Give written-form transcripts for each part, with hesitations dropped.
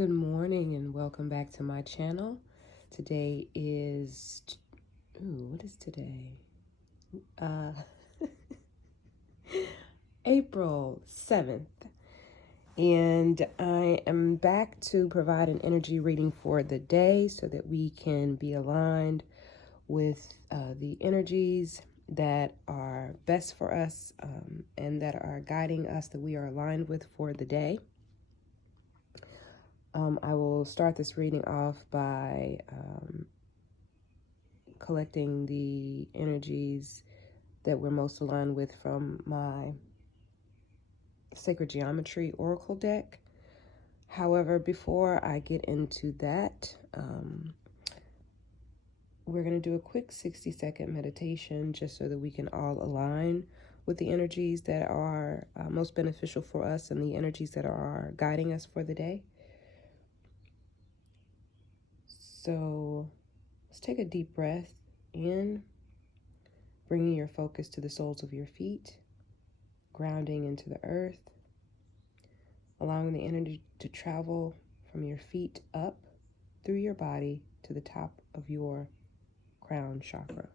Good morning and welcome back to my channel. Today is, what is today? Uh, April 7th. And I am back to provide an energy reading for the day so that we can be aligned with the energies that are best for us and that are guiding us, that we are aligned with for the day. I will start this reading off by collecting the energies that we're most aligned with from my Sacred Geometry Oracle deck. However, before I get into that, we're going to do a quick 60-second meditation just so that we can all align with the energies that are most beneficial for us and the energies that are guiding us for the day. So let's take a deep breath in, bringing your focus to the soles of your feet, grounding into the earth, allowing the energy to travel from your feet up through your body to the top of your crown chakra.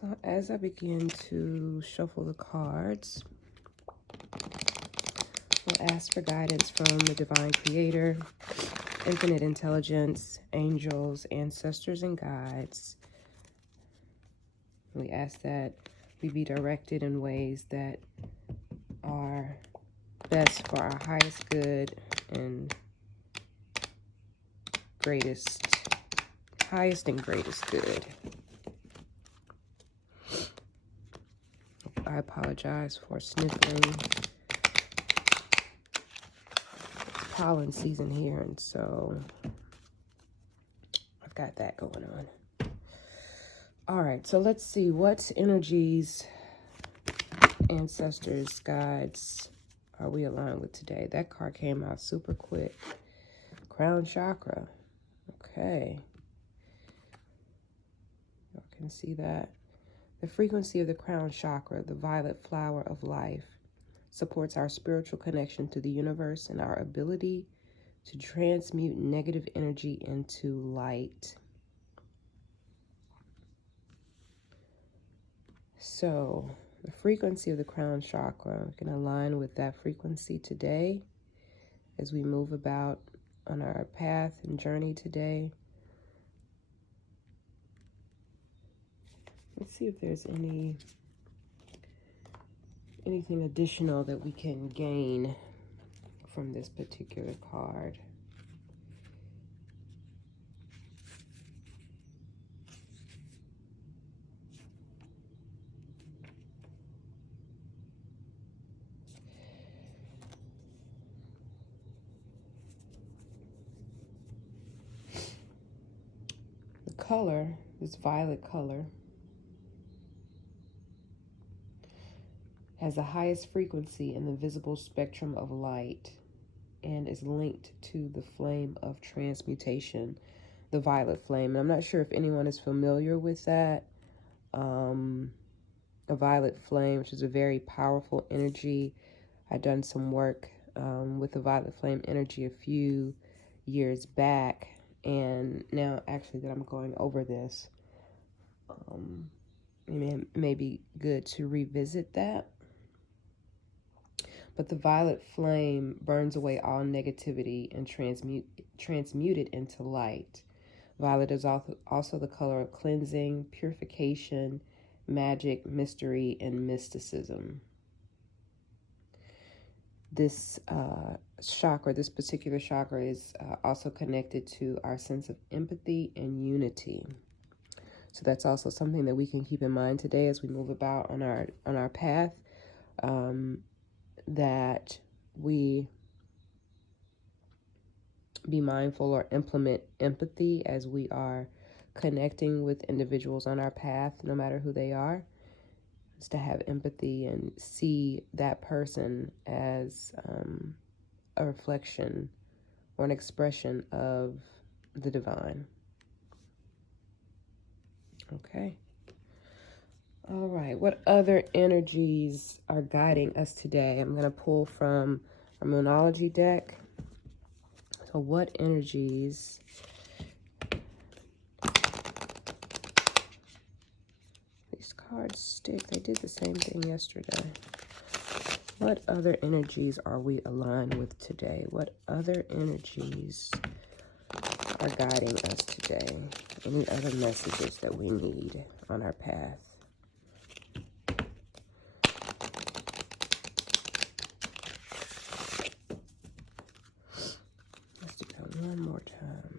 So as I begin to shuffle the cards, we'll ask for guidance from the Divine Creator, Infinite Intelligence, angels, ancestors, and guides. We ask that we be directed in ways that are best for our highest good and highest and greatest good. I apologize for sniffling. It's pollen season here, and so I've got that going on. All right, so let's see what energies, ancestors, guides are we aligned with today. That card came out super quick. Crown chakra. Okay. Y'all can see that. The frequency of the crown chakra, the violet flower of life, supports our spiritual connection to the universe and our ability to transmute negative energy into light. So the frequency of the crown chakra, we can align with that frequency today as we move about on our path and journey today. Let's see if there's anything additional that we can gain from this particular card. The color, this violet color, has the highest frequency in the visible spectrum of light and is linked to the flame of transmutation, the violet flame. And I'm not sure if anyone is familiar with that. A violet flame, which is a very powerful energy. I've done some work with the violet flame energy a few years back, and now actually that I'm going over this, it may be good to revisit that. But the violet flame burns away all negativity and transmute it into light. Violet is also the color of cleansing, purification, magic, mystery, and mysticism. This chakra, this particular chakra, is also connected to our sense of empathy and unity. So that's also something that we can keep in mind today as we move about on our path. that we be mindful or implement empathy as we are connecting with individuals on our path, no matter who they are, is to have empathy and see that person as a reflection or an expression of the divine. Okay. All right. What other energies are guiding us today? I'm going to pull from our Moonology deck. So what energies these cards stick? They did the same thing yesterday. What other energies are we aligned with today? What other energies are guiding us today? Any other messages that we need on our path? Let's do that one more time.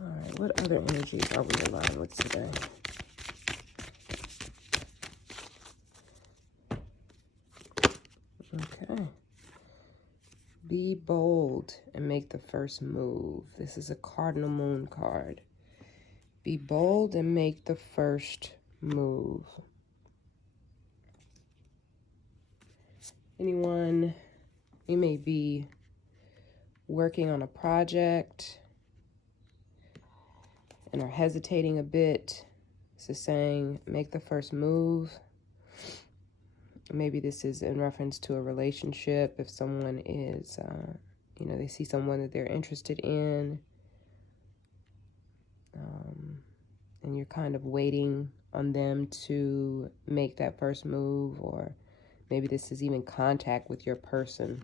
All right, what other energies are we aligned with today? Okay. Be bold and make the first move. This is a Cardinal Moon card. Be bold and make the first move. Anyone, you may be working on a project and are hesitating a bit. This is saying, make the first move. Maybe this is in reference to a relationship. If someone is, they see someone that they're interested in, and you're kind of waiting on them to make that first move, or maybe this is even contact with your person,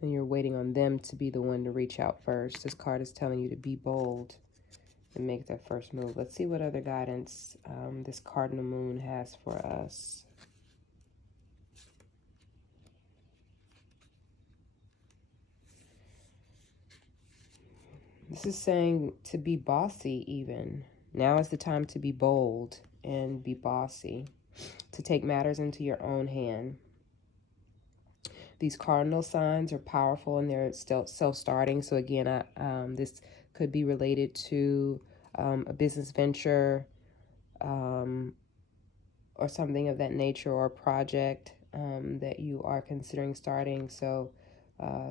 and you're waiting on them to be the one to reach out first. This card is telling you to be bold and make that first move. Let's see what other guidance this Cardinal Moon has for us. This is saying to be bossy even. Now is the time to be bold and be bossy, to take matters into your own hand. These cardinal signs are powerful and they're still self-starting. So again, this could be related to a business venture or something of that nature, or a project that you are considering starting. So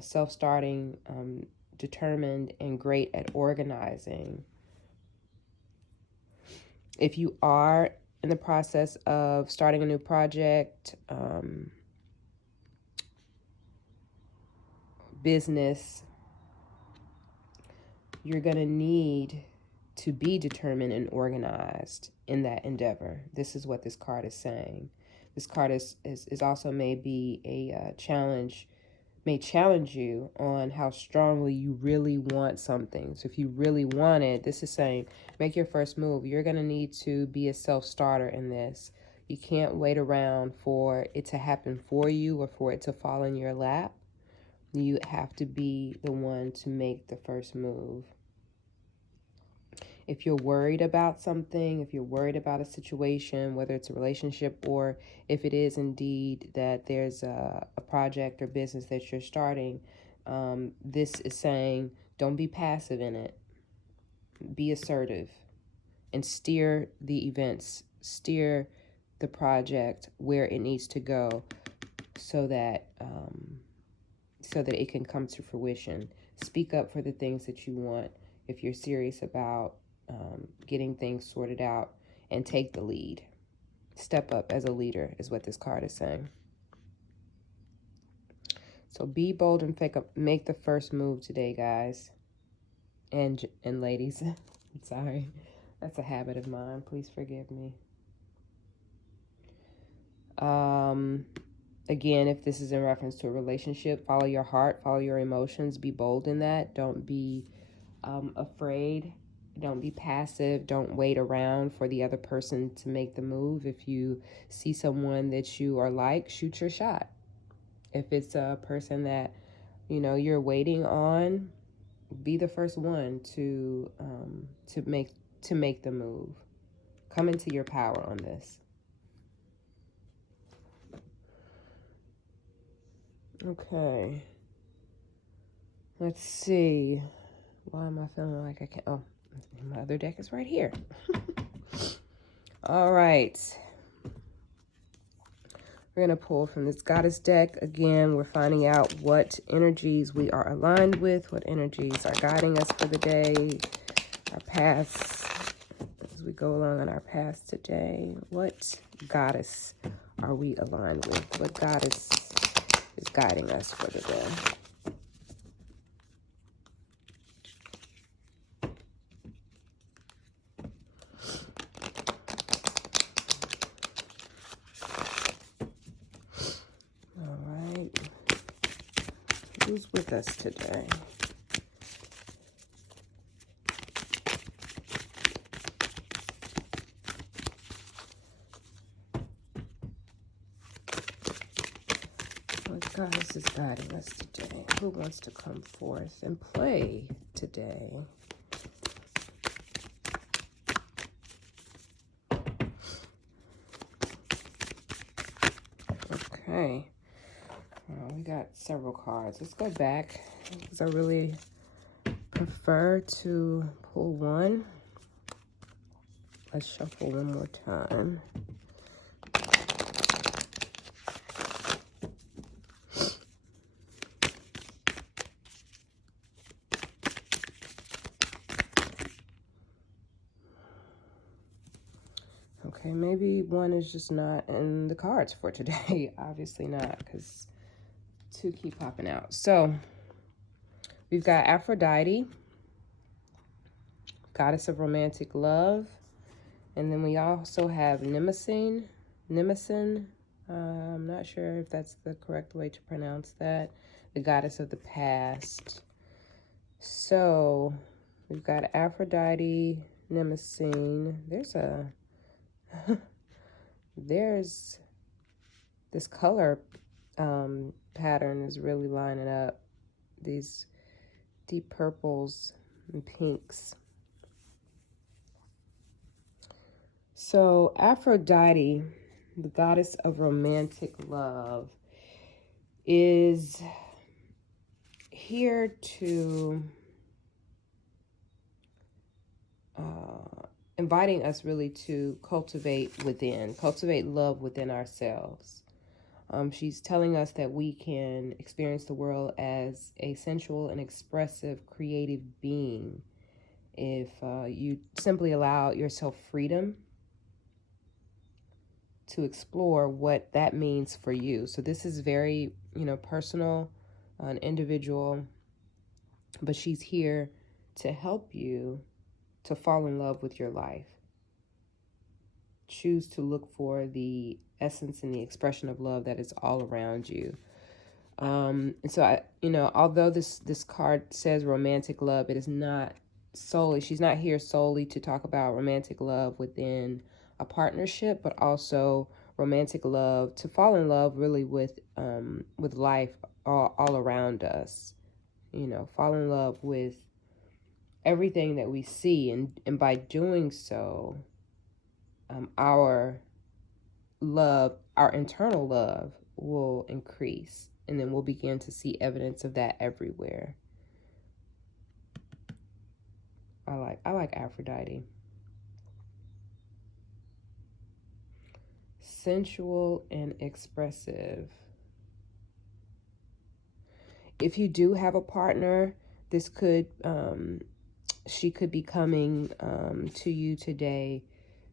self-starting, determined, and great at organizing. If you are in the process of starting a new project, business, you're going to need to be determined and organized in that endeavor. This is what this card is saying. This card is also may be a challenge, may challenge you on how strongly you really want something. So if you really want it, this is saying, make your first move. You're going to need to be a self-starter in this. You can't wait around for it to happen for you or for it to fall in your lap. You have to be the one to make the first move. If you're worried about something, if you're worried about a situation, whether it's a relationship or if it is indeed that there's a project or business that you're starting, this is saying don't be passive in it. Be assertive and steer the events, steer the project where it needs to go so that it can come to fruition. Speak up for the things that you want if you're serious about getting things sorted out, and take the lead. Step up as a leader is what this card is saying. So be bold and make the first move today, guys and ladies. Sorry, that's a habit of mine. Please forgive me. Again, if this is in reference to a relationship, follow your heart, follow your emotions, be bold in that. Don't be afraid. Don't be passive. Don't wait around for the other person to make the move. If you see someone that you are like, shoot your shot. If it's a person that, you're waiting on, Be the first one to make the move. Come into your power on this. Okay. Let's see. Why am I feeling like I can't? Oh, my other deck is right here. All right. We're going to pull from this goddess deck. Again, we're finding out what energies we are aligned with, what energies are guiding us for the day, our paths, as we go along on our paths today. What goddess are we aligned with? What goddess is guiding us for the day? Who's with us today? What goddess is guiding us today? Who wants to come forth and play today? Okay. We got several cards. Let's go back because I really prefer to pull one. Let's shuffle one more time. Okay, maybe one is just not in the cards for today. Obviously not, because two keep popping out. So we've got Aphrodite, goddess of romantic love. And then we also have Mnemosyne. I'm not sure if that's the correct way to pronounce that. The goddess of the past. So we've got Aphrodite, Mnemosyne. There's this color pattern is really lining up. These deep purples and pinks. So Aphrodite, the goddess of romantic love, is here to inviting us really to cultivate love within ourselves. She's telling us that we can experience the world as a sensual and expressive creative being if you simply allow yourself freedom to explore what that means for you. So this is very, personal, an individual, but she's here to help you to fall in love with your life. Choose to look for the essence and the expression of love that is all around you. And so although this card says romantic love, it is not solely, she's not here solely to talk about romantic love within a partnership, but also romantic love, to fall in love really with life all around us. Fall in love with everything that we see, and by doing so, our internal love will increase, and then we'll begin to see evidence of that everywhere. I like Aphrodite. Sensual and expressive. If you do have a partner, this could she could be coming to you today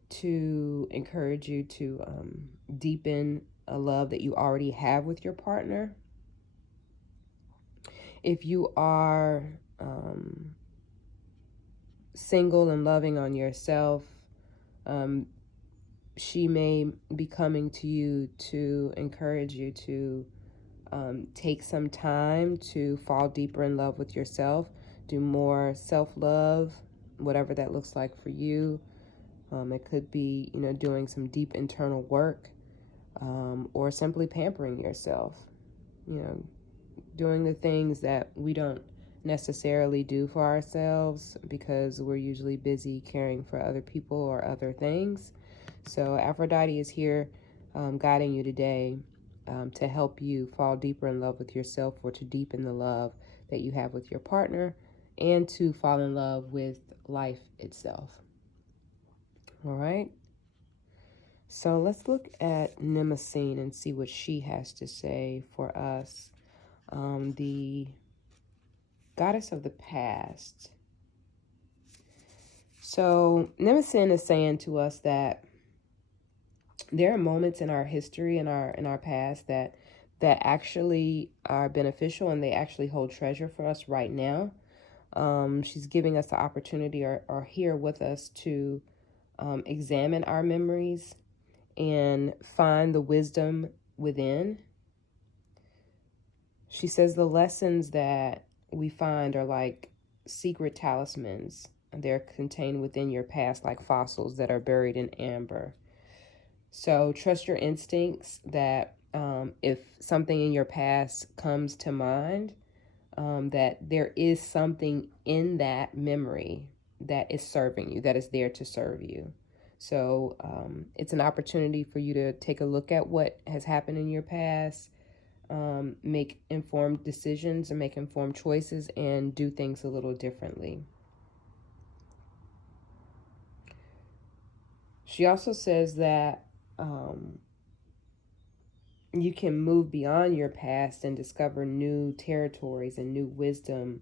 to encourage you to deepen a love that you already have with your partner. If you are single and loving on yourself, she may be coming to you to encourage you to take some time to fall deeper in love with yourself, do more self-love, whatever that looks like for you. It could be, doing some deep internal work, or simply pampering yourself, doing the things that we don't necessarily do for ourselves because we're usually busy caring for other people or other things. So Aphrodite is here guiding you today to help you fall deeper in love with yourself, or to deepen the love that you have with your partner, and to fall in love with life itself. All right. So let's look at Mnemosyne and see what she has to say for us. The goddess of the past. So Mnemosyne is saying to us that there are moments in our history, in our past, that actually are beneficial, and they actually hold treasure for us right now. She's giving us the opportunity, or here with us, to examine our memories and find the wisdom within. She says the lessons that we find are like secret talismans. They're contained within your past, like fossils that are buried in amber. So trust your instincts that if something in your past comes to mind, that there is something in that memory that is serving you, that is there to serve you. So it's an opportunity for you to take a look at what has happened in your past, make informed decisions and make informed choices, and do things a little differently. She also says that you can move beyond your past and discover new territories and new wisdom,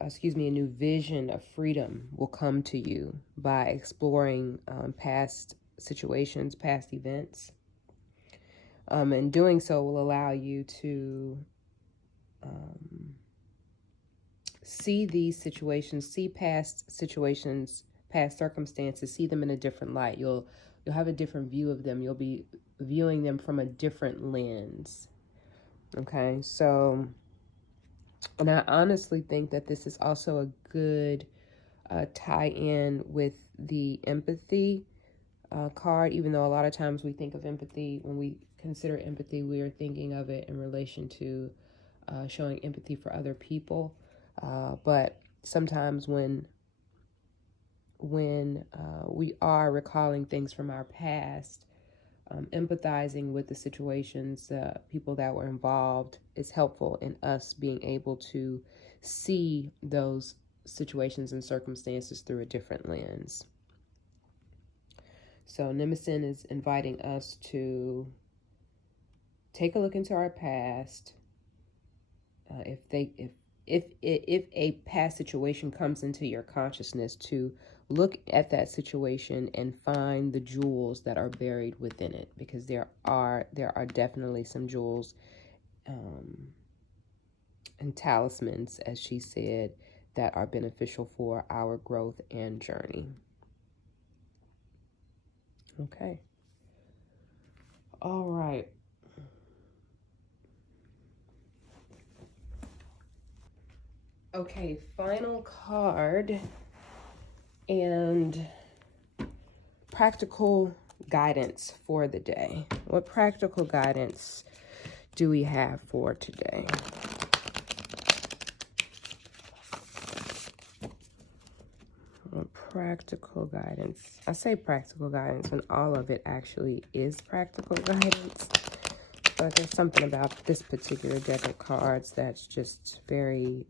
a new vision of freedom will come to you by exploring past situations, past events. And doing so will allow you to see these situations, see past situations, past circumstances, see them in a different light. You'll have a different view of them. You'll be viewing them from a different lens. Okay, so, and I honestly think that this is also a good tie-in with the empathy card, even though a lot of times we think of empathy, when we consider empathy, we are thinking of it in relation to showing empathy for other people. But sometimes when we are recalling things from our past, empathizing with the situations, people that were involved, is helpful in us being able to see those situations and circumstances through a different lens. So Mnemosyne is inviting us to take a look into our past. If a past situation comes into your consciousness, to look at that situation and find the jewels that are buried within it, because there are definitely some jewels and talismans, as she said, that are beneficial for our growth and journey. Okay. All right. Okay, final card and practical guidance for the day. What practical guidance do we have for today? What practical guidance? I say practical guidance when all of it actually is practical guidance. But there's something about this particular deck of cards that's just very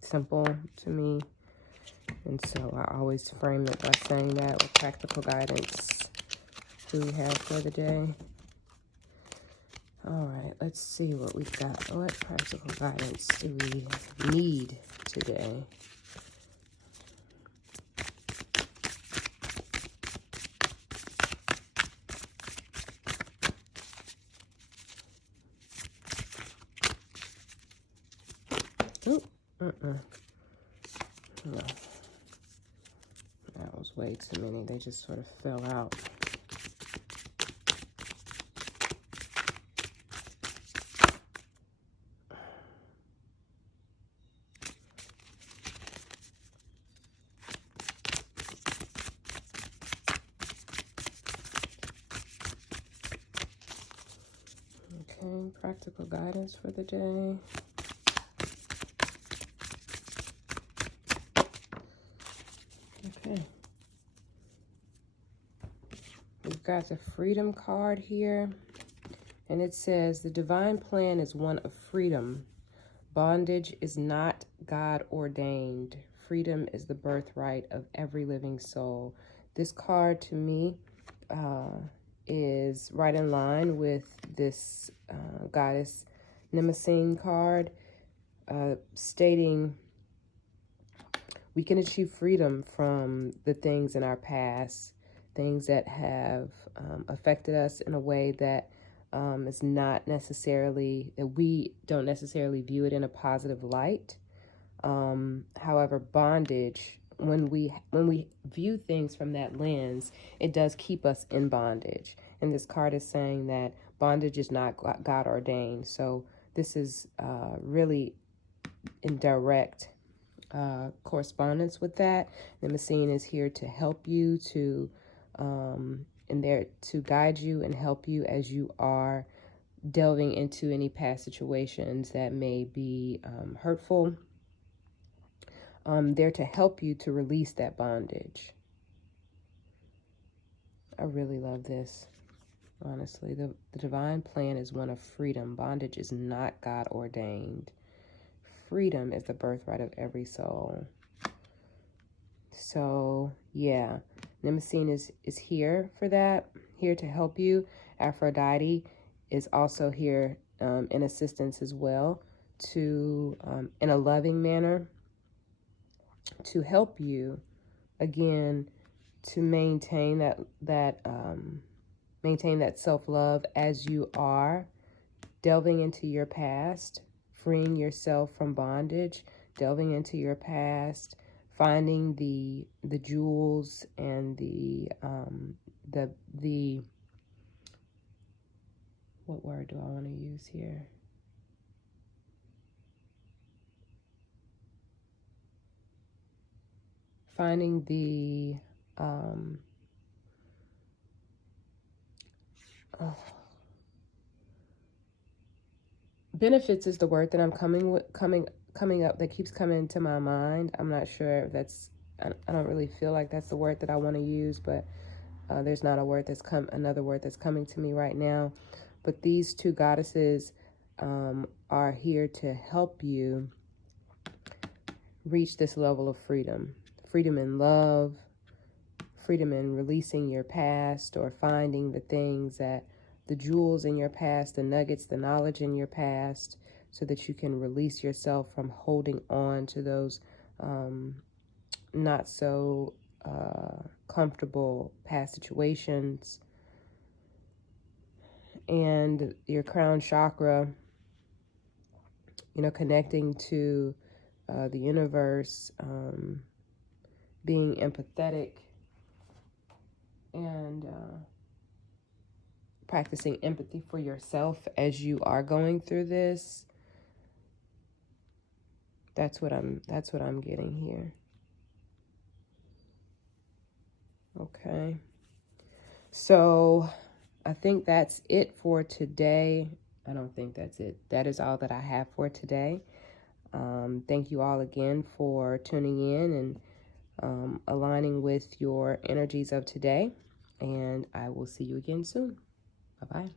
simple to me. And so I always frame it by saying that. With practical guidance do we have for the day? All right, let's see what we've got. What practical guidance do we need today? No. That was way too many. They just sort of fell out. Okay, practical guidance for the day. Okay. We've got the Freedom card here. And it says, the divine plan is one of freedom. Bondage is not God ordained. Freedom is the birthright of every living soul. This card to me is right in line with this Goddess Mnemosyne card, stating we can achieve freedom from the things in our past, things that have affected us in a way that is not necessarily, that we don't necessarily view it in a positive light. However, bondage, when we view things from that lens, it does keep us in bondage. And this card is saying that bondage is not God ordained. So this is really in direct correspondence with that. The Mnemosyne is here to help you, to and there to guide you and help you as you are delving into any past situations that may be hurtful. There to help you to release that bondage. I really love this. Honestly, the divine plan is one of freedom. Bondage is not God ordained. Freedom is the birthright of every soul. So, yeah, Mnemosyne is here for that, here to help you. Aphrodite is also here in assistance as well, to in a loving manner, to help you again to maintain that self-love as you are delving into your past, freeing yourself from bondage, delving into your past, finding the jewels and the what word do I want to use here? Finding the benefits is the word that I'm coming up, that keeps coming to my mind. I'm not sure if that's, I don't really feel like that's the word that I want to use, but there's not a word that's another word that's coming to me right now. But these two goddesses are here to help you reach this level of freedom. Freedom in love, freedom in releasing your past, or finding the things that, the jewels in your past, the nuggets, the knowledge in your past, so that you can release yourself from holding on to those not so comfortable past situations. And your crown chakra, you know, connecting to the universe, being empathetic, and practicing empathy for yourself as you are going through this. That's what I'm getting here. Okay. So I think that's it for today. I don't think that's it. That is all that I have for today. Thank you all again for tuning in and aligning with your energies of today. And I will see you again soon. Bye-bye.